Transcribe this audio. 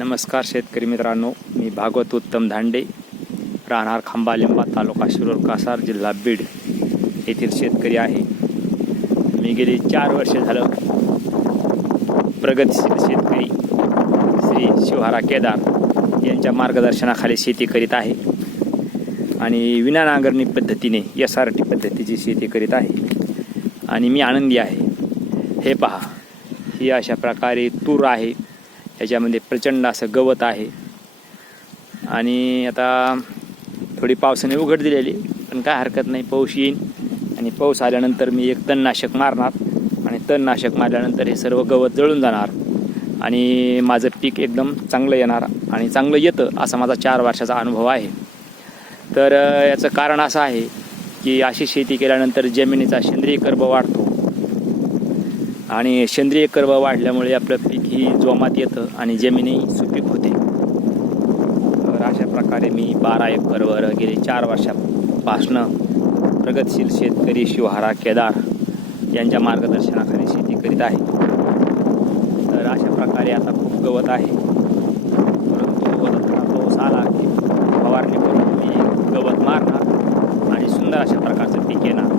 नमस्कार शेतकरी मित्रांनो मी भागवत उत्तम धांडे राहणार खांबा लिंबा तालुका शिरोळ कासार जिल्हा बीड येथील शेतकरी आहे. मी गेली चार वर्ष झालं प्रगतशील शेतकरी श्री शिवहारा केदार यांच्या मार्गदर्शनाखाली शेती करीत आहे आणि विना नांगरणी पद्धतीने एस आर टी पद्धतीची शेती करीत आहे. आणि मी आनंदी आहे. हे पहा ही अशा प्रकारे तूर आहे. ह्याच्यामध्ये प्रचंड असं गवत आहे. आणि आता थोडी पावसाने उघड दिलेली पण काय हरकत नाही पाऊस येईन. आणि पाऊस आल्यानंतर मी एक तणनाशक मारणार. आणि तणनाशक मारल्यानंतर हे सर्व गवत जळून जाणार. आणि माझं पीक एकदम चांगलं येणार. आणि चांगलं येतं असा माझा चार वर्षाचा अनुभव आहे. तर याचं कारण असं आहे की अशी शेती केल्यानंतर जमिनीचा सेंद्रिय कर्ब वाढतो. आणि सेंद्रिय कर्व वाढल्यामुळे आपलं पीक ही जोमात येतं आणि जमीनही सुपीक होते. तर अशा प्रकारे मी बारा एकरवर गेले चार वर्षापासनं प्रगतशील शेतकरी शिवहारा केदार यांच्या मार्गदर्शनाखाली शेती करीत आहे. तर अशा प्रकारे आता खूप गवत आहे. परंतु आता पाऊस आला की फवारणी करून मी गवत मारणार आणि सुंदर अशा प्रकारचं पीक येणार.